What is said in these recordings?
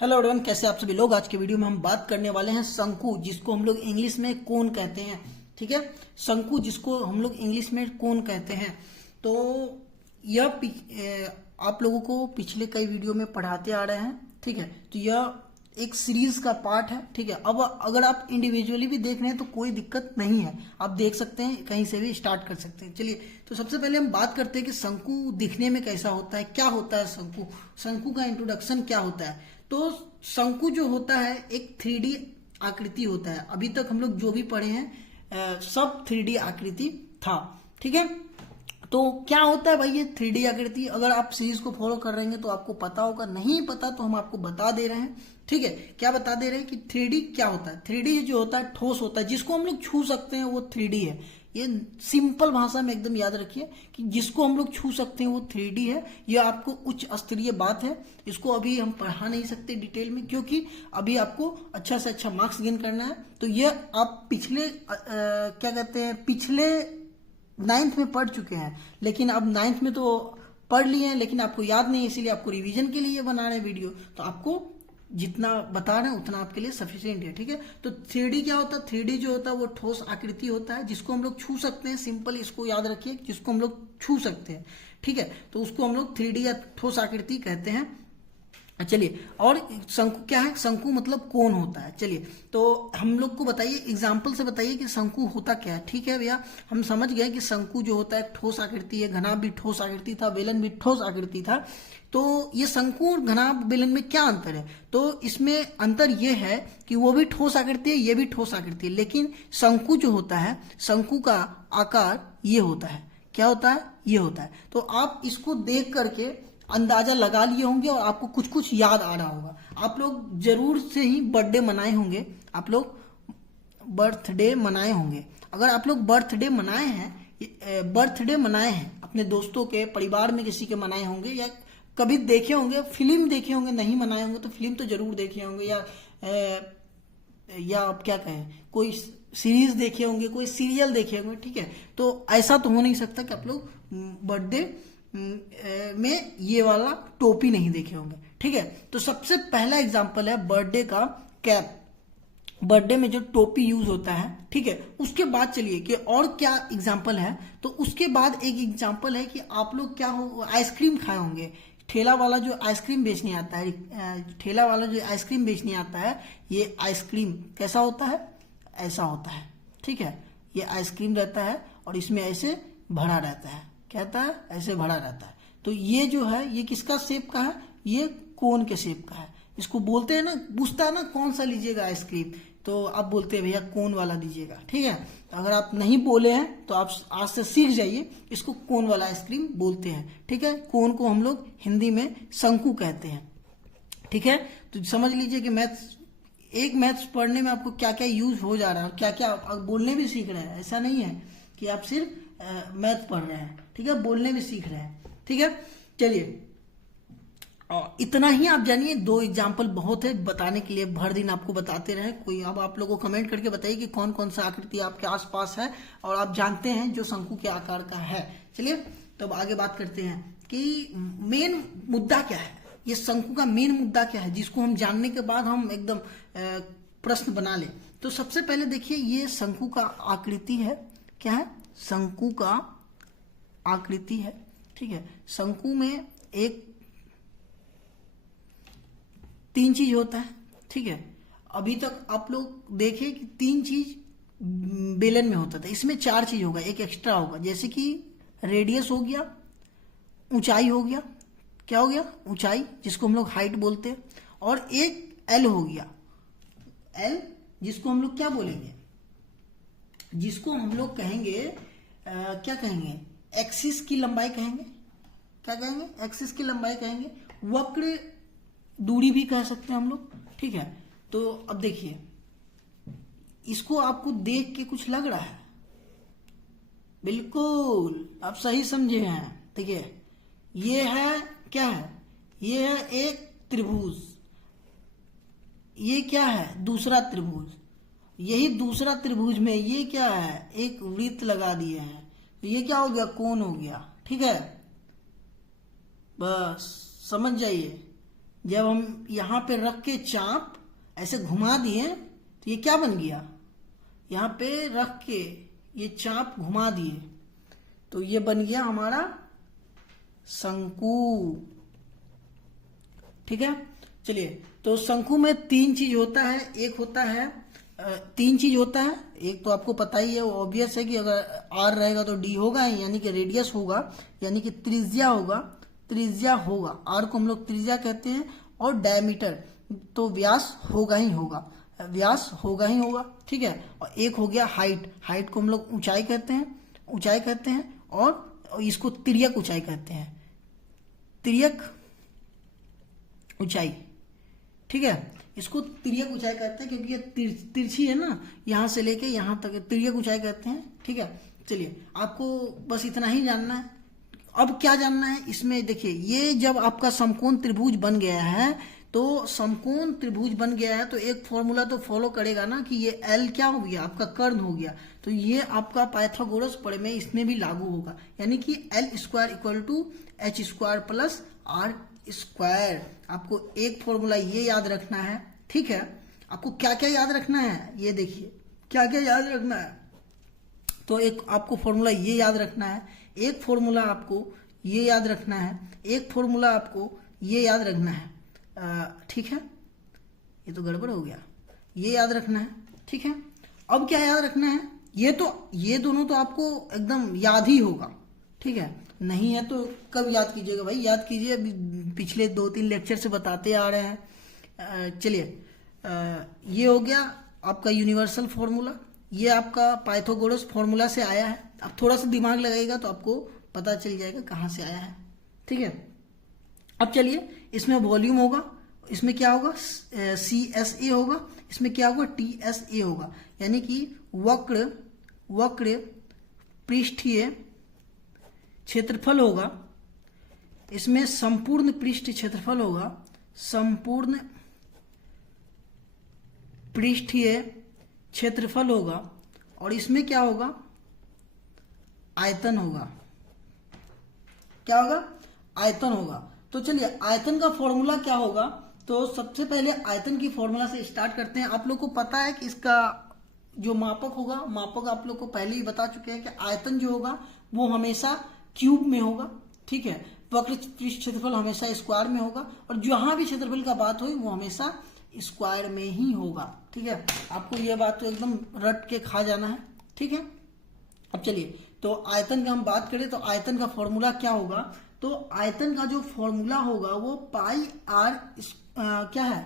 Hello everyone, कैसे आप सभी लोग। आज के वीडियो में हम बात करने वाले हैं शंकु, जिसको हम लोग इंग्लिश में कोन कहते हैं। ठीक है, शंकु जिसको हम लोग इंग्लिश में कोन कहते हैं। तो यह आप लोगों को पिछले कई वीडियो में पढ़ाते आ रहे हैं। ठीक है, तो यह एक सीरीज का पार्ट है। ठीक है, अब अगर आप इंडिविजुअली भी देख रहे हैं तो कोई दिक्कत नहीं है, आप देख सकते हैं, कहीं से भी स्टार्ट कर सकते हैं। चलिए, तो सबसे पहले हम बात करते हैं कि शंकु दिखने में कैसा होता है, क्या होता है शंकु, शंकु का इंट्रोडक्शन क्या होता है। तो शंकु जो होता है एक 3D आकृति होता है। अभी तक हम लोग जो भी पढ़े हैं सब 3D आकृति था। ठीक है, तो क्या होता है भाई ये 3D आकृति। अगर आप सीरीज को फॉलो कर रहे हैं तो आपको पता होगा, नहीं पता तो हम आपको बता दे रहे हैं। ठीक है, क्या बता दे रहे हैं कि 3D क्या होता है। 3D जो होता है ठोस होता है, जिसको हम लोग छू सकते हैं वो 3D है। ये सिंपल भाषा में एकदम याद रखिए कि जिसको हम लोग छू सकते हैं वो 3D है। ये आपको उच्च स्तरीय बात है, इसको अभी हम पढ़ा नहीं सकते डिटेल में, क्योंकि अभी आपको अच्छा से अच्छा मार्क्स गेन करना है। तो ये आप पिछले क्या कहते हैं, पिछले 9th में पढ़ चुके हैं, लेकिन अब 9th में तो पढ़ लिए हैं, लेकिन आपको याद नहीं, इसीलिए आपको रिवीजन के लिए बना रहे हैं वीडियो। तो आपको जितना बता रहे हैं उतना आपके लिए सफिशिएंट है। ठीक है, तो 3D क्या होता है। 3D जो होता है वो ठोस आकृति होता है, जिसको हम लोग छू सकते हैं। सिंपल इसको याद रखिए, जिसको हम लोग छू सकते हैं। ठीक है, तो उसको हम लोग 3D या ठोस आकृति कहते हैं। चलिए, और शंकु क्या है, शंकु मतलब कौन होता है। चलिए, तो हम लोग को बताइए, एग्जाम्पल से बताइए कि शंकु होता क्या है। ठीक है भैया, हम समझ गए कि शंकु जो होता है ठोस आकृति है, घनाभ भी ठोस आकृति था, बेलन भी ठोस आकृति था। तो ये शंकु और घनाभ बेलन में क्या अंतर है। तो इसमें अंतर ये है कि वो भी ठोस आकृति है, ये भी ठोस आकृति है, लेकिन शंकु जो होता है, शंकु का आकार ये होता है। क्या होता है, ये होता है। तो आप इसको देख करके अंदाजा लगा लिए होंगे और आपको कुछ कुछ याद आ रहा होगा। आप लोग जरूर से ही बर्थडे मनाए होंगे, आप लोग बर्थडे मनाए होंगे। अगर आप लोग बर्थडे मनाए हैं अपने दोस्तों के, परिवार में किसी के मनाए होंगे, या कभी देखे होंगे, फिल्म देखे होंगे, नहीं मनाए होंगे तो फिल्म तो जरूर देखे होंगे, या आप क्या कहें, कोई सीरीज देखे होंगे, कोई सीरियल देखे होंगे। ठीक है, तो ऐसा तो हो नहीं सकता कि आप लोग बर्थडे में ये वाला टोपी नहीं देखे होंगे। ठीक है, तो सबसे पहला एग्जांपल है बर्थडे का कैप, बर्थडे में जो टोपी यूज होता है। ठीक है, उसके बाद चलिए कि और क्या एग्जांपल है। तो उसके बाद एक एग्जांपल है कि आप लोग क्या हो, आइसक्रीम खाए होंगे। ठेला वाला जो आइसक्रीम बेचने आता है, ठेला वाला जो आइसक्रीम बेचने आता है, ये आइसक्रीम कैसा होता है, ऐसा होता है। ठीक है, ये आइसक्रीम रहता है और इसमें ऐसे भरा रहता है, कहता है ऐसे भरा रहता है। तो ये जो है ये किसका शेप का है, ये कोन के शेप का है। इसको बोलते हैं ना, पूछता है ना कौन सा लीजिएगा आइसक्रीम, तो आप बोलते हैं भैया कोन वाला दीजिएगा। ठीक है, तो अगर आप नहीं बोले हैं तो आप आज से सीख जाइए, इसको कोन वाला आइसक्रीम बोलते हैं। ठीक है, कोन को हम लोग हिंदी में शंकु कहते हैं। ठीक है, तो समझ लीजिए कि मैथ्स पढ़ने में आपको क्या क्या यूज हो जा रहा है और क्या क्या आप बोलने भी सीख रहे हैं। ऐसा नहीं है कि आप सिर्फ मैथ पढ़ रहे हैं। ठीक है, बोलने भी सीख रहे हैं। ठीक है, चलिए, इतना ही आप जानिए। 2 एग्जाम्पल बहुत है बताने के लिए, भर दिन आपको बताते रहे कोई। अब आप लोगों को कमेंट करके बताइए कि कौन कौन सा आकृति आपके आसपास है और आप जानते हैं जो शंकु के आकार का है। चलिए, तो अब आगे बात करते हैं कि मेन मुद्दा क्या है, ये शंकु का मेन मुद्दा क्या है, जिसको हम जानने के बाद हम एकदम प्रश्न बना ले। तो सबसे पहले देखिए, ये शंकु का आकृति है। क्या है, शंकु का आकृति है। ठीक है, शंकु में एक 3 चीज होता है। ठीक है, अभी तक आप लोग देखे कि 3 चीज बेलन में होता था, इसमें 4 चीज होगा, एक एक्स्ट्रा होगा। जैसे कि रेडियस हो गया, ऊंचाई हो गया, क्या हो गया, ऊंचाई, जिसको हम लोग हाइट बोलते हैं, और एक एल हो गया। एल जिसको हम लोग क्या बोलेंगे, जिसको हम लोग कहेंगे क्या कहेंगे, एक्सिस की लंबाई कहेंगे। क्या कहेंगे, एक्सिस की लंबाई कहेंगे। वक्र दूरी भी कह सकते हैं हम लोग। ठीक है, तो अब देखिए, इसको आपको देख के कुछ लग रहा है, बिल्कुल आप सही समझे हैं। ठीक है, ये है, क्या है, ये है एक त्रिभुज, ये क्या है, दूसरा त्रिभुज। यही दूसरा त्रिभुज में ये क्या है, एक वृत्त लगा दिए हैं, तो ये क्या हो गया, कोण हो गया। ठीक है, बस समझ जाइए, जब हम यहाँ पे रख के चाप ऐसे घुमा दिए तो ये क्या बन गया, यहाँ पे रख के ये चाप घुमा दिए तो ये बन गया हमारा शंकु। ठीक है, चलिए तो शंकु में तीन चीज होता है, एक होता है तीन चीज होता है। एक तो आपको पता ही है, वो ऑब्वियस है कि अगर आर रहेगा तो डी होगा ही, यानी कि रेडियस होगा, यानी कि त्रिज्या होगा, त्रिज्या होगा, आर को हम लोग त्रिज्या कहते हैं। और डायमीटर तो व्यास होगा ही होगा, व्यास होगा ही होगा। ठीक है, और एक हो गया हाइट, हाइट को हम लोग ऊंचाई कहते हैं, ऊंचाई कहते हैं। और इसको तिर्यक ऊंचाई कहते हैं, तिर्यक ऊंचाई। ठीक है, इसको तिर्यक ऊंचाई कहते हैं क्योंकि ये तिरछी है ना, यहां से लेके यहां तक तिर्यक ऊंचाई कहते हैं। ठीक है, चलिए आपको बस इतना ही जानना है। अब क्या जानना है इसमें, देखिए ये जब आपका समकोण त्रिभुज बन गया है, तो समकोण त्रिभुज बन गया है तो एक फॉर्मूला तो फॉलो करेगा ना कि ये एल क्या हो गया, आपका कर्ण हो गया, तो ये आपका पाइथागोरस प्रमेय इसमें भी लागू होगा, यानी कि l square equal to h square plus r square. आपको एक फॉर्मूला ये याद रखना है। ठीक है, आपको क्या क्या याद रखना है, ये देखिए क्या क्या याद रखना है। तो एक आपको फॉर्मूला ये याद रखना है, एक फॉर्मूला आपको ये याद रखना है, एक फॉर्मूला आपको ये याद रखना है। ठीक है, ये तो गड़बड़ हो गया, ये याद रखना है। ठीक है, अब क्या याद रखना है, ये दोनों तो आपको एकदम याद ही होगा। ठीक है, नहीं है तो कब याद कीजिएगा भाई, याद कीजिए, अभी पिछले 2-3 लेक्चर से बताते आ रहे हैं। चलिए ये हो गया आपका यूनिवर्सल फॉर्मूला, ये आपका पाइथागोरस फॉर्मूला से आया है। अब थोड़ा सा दिमाग लगाइएगा तो आपको पता चल जाएगा कहाँ से आया है। ठीक है, अब चलिए इसमें वॉल्यूम होगा, इसमें क्या होगा CSA होगा, इसमें क्या होगा TSA होगा, यानी कि वक्र पृष्ठीय क्षेत्रफल होगा, इसमें संपूर्ण पृष्ठ क्षेत्रफल होगा, संपूर्ण पृष्ठीय क्षेत्रफल होगा, और इसमें क्या होगा आयतन होगा। क्या होगा, आयतन होगा। तो चलिए आयतन का फॉर्मूला क्या होगा, तो सबसे पहले आयतन की फॉर्मूला से स्टार्ट करते हैं। आप लोग को पता है कि इसका जो मापक होगा, मापक आप लोग को पहले ही बता चुके हैं कि आयतन जो होगा वो हमेशा क्यूब में होगा। ठीक है, वक्र पृष्ठ क्षेत्रफल हमेशा स्क्वायर में होगा, और जहां भी क्षेत्रफल का बात हुई वो हमेशा स्क्वायर में ही होगा। ठीक है, आपको यह बात तो एकदम रट के खा जाना है। ठीक है, अब चलिए तो आयतन की हम बात करें तो आयतन का फॉर्मूला क्या होगा, तो आयतन का जो फॉर्मूला होगा वो पाई आर क्या है,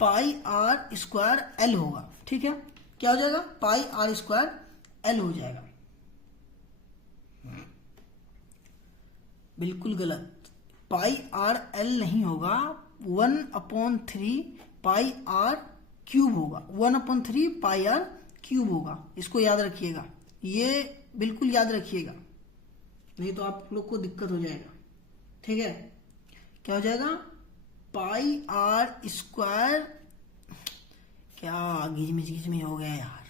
पाई आर स्क्वायर एल होगा। ठीक है, क्या हो जाएगा, पाई आर स्क्वायर एल हो जाएगा। बिल्कुल गलत, पाई आर एल नहीं होगा, 1/3 पाई आर क्यूब होगा, 1/3 पाई आर क्यूब होगा। इसको याद रखिएगा, ये बिल्कुल याद रखिएगा, नहीं तो आप लोग को दिक्कत हो जाएगा। ठीक है, क्या हो जाएगा, पाई आर स्क्वायर, क्या घिच में हो गया यार,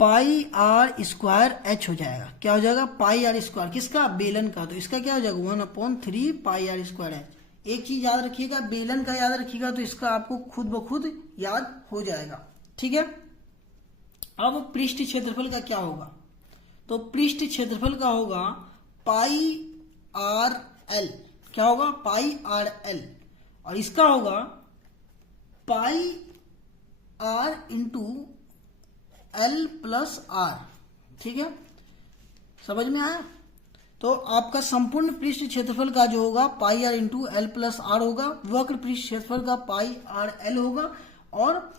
पाई आर स्क्वायर एच हो जाएगा। क्या हो जाएगा, पाई आर स्क्वायर किसका, बेलन का, तो इसका क्या हो जाएगा 1/3 पाई आर स्क्वायर एच। एक चीज याद रखिएगा, बेलन का याद रखिएगा तो इसका आपको खुद ब खुद याद हो जाएगा। ठीक है, अब पृष्ठ क्षेत्रफल का क्या होगा, तो पृष्ठ क्षेत्रफल का होगा पाई आर एल। क्या होगा, पाई आर एल, और इसका होगा pi r into L plus r. ठीक है, समझ में आया। तो आपका संपूर्ण पृष्ठ क्षेत्रफल का जो होगा pi r into L plus r होगा, वक्र पृष्ठ क्षेत्रफल का पाई आर एल होगा, और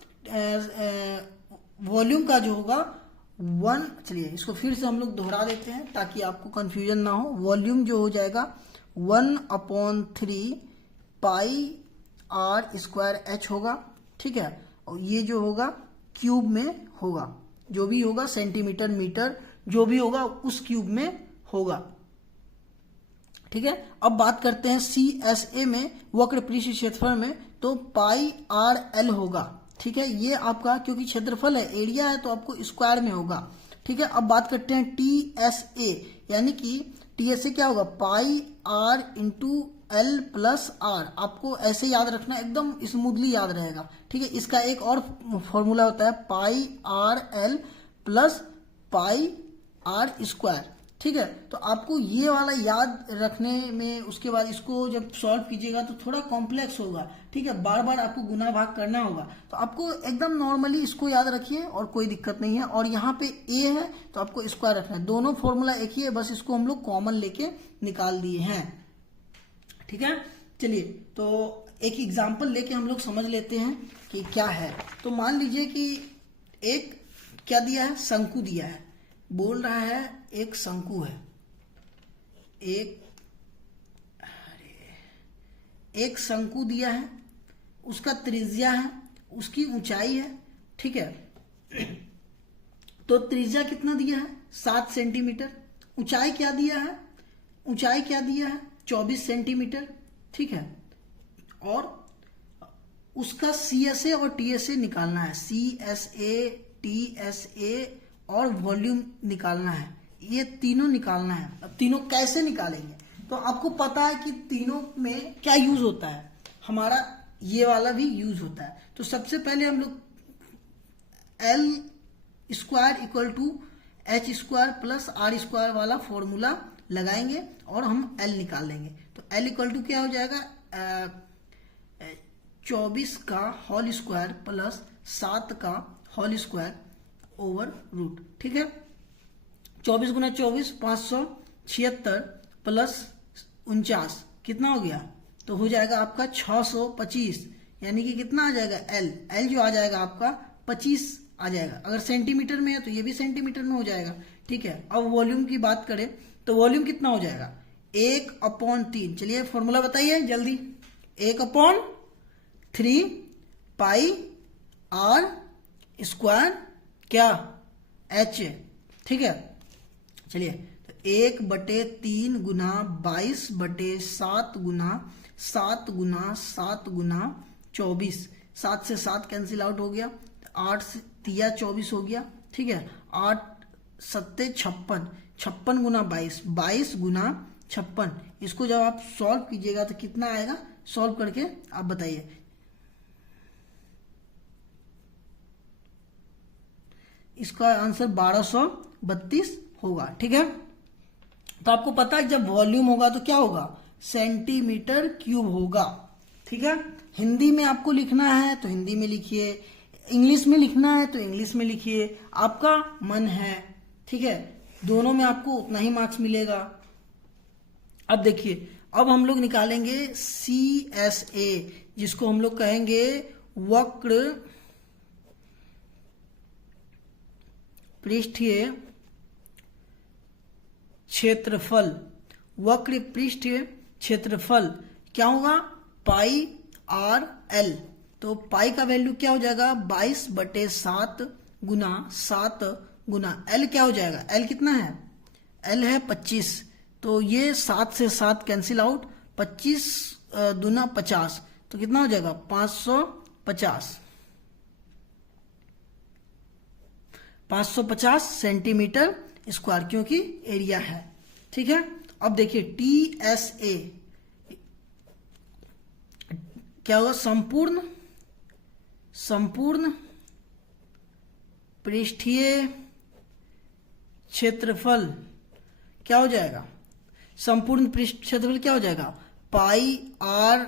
वॉल्यूम का जो होगा 1, चलिए इसको फिर से हम लोग दोहरा देते हैं ताकि आपको कंफ्यूजन ना हो। वॉल्यूम जो हो जाएगा 1/3 पाई आर स्क्वायर एच होगा। ठीक है, और ये जो होगा क्यूब में होगा, जो भी होगा सेंटीमीटर मीटर जो भी होगा उस क्यूब में होगा। ठीक है, अब बात करते हैं CSA में, वक्र पृष्ठ क्षेत्रफल में, तो पाई आर एल होगा। ठीक है, ये आपका क्योंकि क्षेत्रफल है, एरिया है, तो आपको स्क्वायर में होगा। ठीक है, अब बात करते हैं TSA, यानी कि TSA क्या होगा, pi r into L plus r, आपको ऐसे याद रखना, एकदम स्मूथली याद रहेगा, ठीक है। इसका एक और फॉर्मूला होता है pi r L plus pi r square, ठीक है। तो आपको ये वाला याद रखने में, उसके बाद इसको जब सॉल्व कीजिएगा तो थोड़ा कॉम्प्लेक्स होगा, ठीक है, बार बार आपको गुना भाग करना होगा। तो आपको एकदम नॉर्मली इसको याद रखिए और कोई दिक्कत नहीं है। और यहाँ पे ए है तो आपको स्क्वायर रखना है, दोनों फॉर्मूला एक ही है, बस इसको हम लोग कॉमन लेके निकाल दिए हैं, ठीक है। चलिए तो एक एग्जाम्पल लेके हम लोग समझ लेते हैं कि क्या है। तो मान लीजिए कि एक क्या दिया है, शंकु दिया है, बोल रहा है एक शंकु है, एक शंकु दिया है, उसका त्रिज्या है, उसकी ऊंचाई है, ठीक है। तो त्रिज्या कितना दिया है, 7 सेंटीमीटर। ऊंचाई क्या दिया है, ऊंचाई क्या दिया है, 24 सेंटीमीटर, ठीक है। और उसका CSA और TSA निकालना है, CSA TSA और वॉल्यूम निकालना है, ये तीनों निकालना है। अब तीनों कैसे निकालेंगे, तो आपको पता है कि तीनों में क्या यूज होता है, हमारा ये वाला भी यूज होता है। तो सबसे पहले हम लोग l square equal to h square plus r square वाला फॉर्मूला लगाएंगे और हम एल निकाल लेंगे। तो एल इक्वल टू क्या हो जाएगा, 24 का होल स्क्वायर प्लस 7 का होल स्क्वायर ओवर रूट, ठीक है। 24 गुना 24 576 प्लस 49 कितना हो गया, तो हो जाएगा आपका 625, यानी कि कितना आ जाएगा एल जो आ जाएगा आपका 25 आ जाएगा। अगर सेंटीमीटर में है तो ये भी सेंटीमीटर में हो जाएगा, ठीक है। अब वॉल्यूम की बात करें तो वॉल्यूम कितना हो जाएगा, 1/3। चलिए फॉर्मूला बताइए जल्दी, 1/3 पाई आर स्क्वायर क्या एच, ठीक है। चलिए तो 1/3 गुना 22/7 गुना 7 गुना 7 गुना 24, 7 से 7 कैंसिल आउट हो गया, 8 से 3 24 हो गया, ठीक है। 8 7 56, 56 गुना 22, 22 गुना 56। इसको जब आप सॉल्व कीजिएगा तो कितना आएगा, सॉल्व करके आप बताइए। इसका आंसर 1232 होगा, ठीक है। तो आपको पता है जब वॉल्यूम होगा तो क्या होगा, सेंटीमीटर क्यूब होगा, ठीक है। हिंदी में आपको लिखना है तो हिंदी में लिखिए, इंग्लिश में लिखना है तो इंग्लिश में लिखिए, आपका मन है, ठीक है। दोनों में आपको उतना ही मार्क्स मिलेगा। अब देखिए, अब हम लोग निकालेंगे CSA, जिसको हम लोग कहेंगे वक्र पृष्ठीय क्षेत्रफल। वक्र पृष्ठीय क्षेत्रफल क्या होगा, पाई आर एल। तो पाई का वैल्यू क्या हो जाएगा, 22/7 गुना 7 गुना एल क्या हो जाएगा, एल कितना है, एल है 25। तो ये 7 से 7 कैंसिल आउट, 25 दूना 50, तो कितना हो जाएगा 550 सेंटीमीटर स्क्वायर, क्योंकि एरिया है, ठीक है। अब देखिए TSA क्या होगा, संपूर्ण पृष्ठीय क्षेत्रफल क्या हो जाएगा, संपूर्ण पृष्ठ क्षेत्रफल क्या हो जाएगा, pi r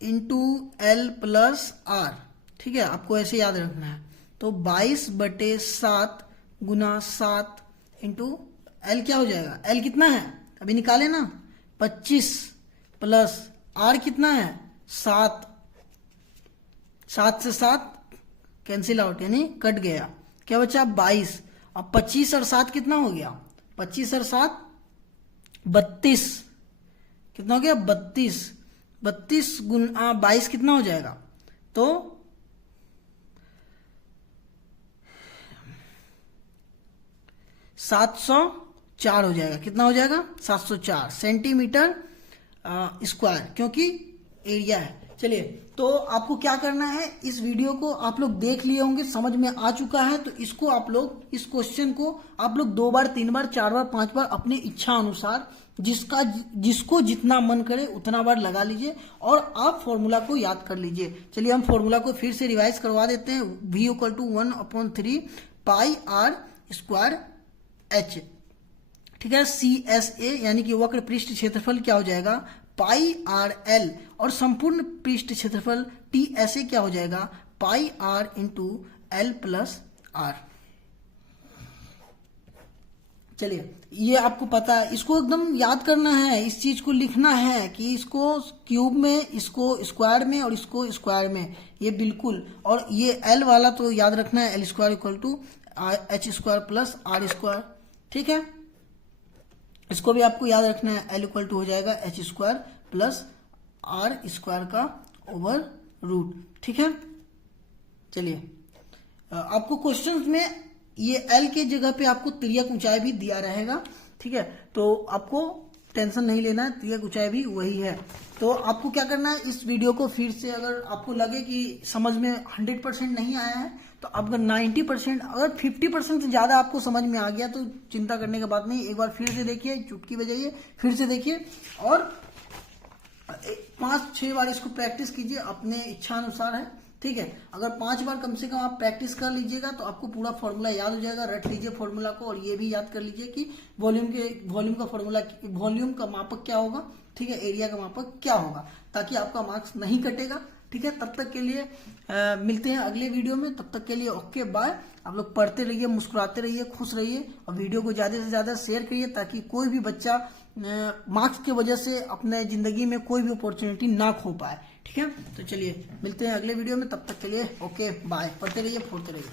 into L plus r, ठीक है। आपको ऐसे याद रखना है। तो 22/7 गुना 7 इंटू एल क्या हो जाएगा, एल कितना है अभी निकाले ना, 25 प्लस आर कितना है 7, 7 से 7 कैंसिल आउट यानी कट गया, क्या बचा 22। अब 25 और 7 कितना हो गया, 25 और 7 32, कितना हो गया 32 गुना 22 कितना हो जाएगा, तो 704 हो जाएगा। कितना हो जाएगा 704 सेंटीमीटर स्क्वायर, क्योंकि एरिया है। चलिए तो आपको क्या करना है, इस वीडियो को आप लोग देख लिए होंगे, समझ में आ चुका है। तो इसको आप लोग, इस क्वेश्चन को आप लोग 2 बार 3 बार 4 बार 5 बार अपने इच्छा अनुसार जिसको जितना मन करे उतना बार लगा लीजिए और आप फॉर्मूला को याद कर लीजिए। चलिए हम फॉर्मूला को फिर से रिवाइज करवा देते हैं। V = 1/3 पाई r स्क्वायर h, ठीक है। CSA यानी कि वक्र पृष्ठ क्षेत्रफल क्या हो जाएगा, पाई आर एल, और संपूर्ण पृष्ठ क्षेत्रफल TSA क्या हो जाएगा, pi r into L plus r. चलिए ये आपको पता है, इसको एकदम याद करना है, इस चीज को लिखना है कि इसको क्यूब में, इसको स्क्वायर में और इसको स्क्वायर में, ये बिल्कुल। और ये एल वाला तो याद रखना है, L² = h² प्लस r², ठीक है। इसको भी आपको याद रखना है, L = हो जाएगा h² प्लस r² का √ ठीक है। चलिए आपको क्वेश्चंस में ये L के जगह पे आपको तिर्यक ऊंचाई भी दिया रहेगा, ठीक है। तो आपको टेंशन नहीं लेना है, तिर्यक ऊंचाई भी वही है। तो आपको क्या करना है, इस वीडियो को फिर से, अगर आपको लगे कि समझ में 100% नहीं आया है, तो अगर 90%, अगर 50% से ज्यादा आपको समझ में आ गया तो चिंता करने की बात नहीं, एक बार फिर से देखिए, चुटकी बजाइए, फिर से देखिए और 5-6 बार इसको प्रैक्टिस कीजिए, अपने इच्छा अनुसार है, ठीक है। अगर 5 बार कम से कम आप प्रैक्टिस कर लीजिएगा तो आपको पूरा फॉर्मूला याद हो जाएगा। रट लीजिए फॉर्मूला को, और ये भी याद कर लीजिए कि वॉल्यूम का फॉर्मूला, वॉल्यूम का मापक क्या होगा, ठीक है, एरिया का मापक क्या होगा, ताकि आपका मार्क्स नहीं कटेगा, ठीक है। तब तक के लिए मिलते हैं अगले वीडियो में, तब तक के लिए ओके बाय। आप लोग पढ़ते रहिए, मुस्कुराते रहिए, खुश रहिए, और वीडियो को ज्यादा से ज्यादा शेयर करिए, ताकि कोई भी बच्चा मार्क्स की वजह से अपने जिंदगी में कोई भी अपॉर्चुनिटी ना खो पाए, ठीक है। तो चलिए मिलते हैं अगले वीडियो में, तब तक के लिए ओके बाय। पढ़ते रहिए, फोड़ते रहिए।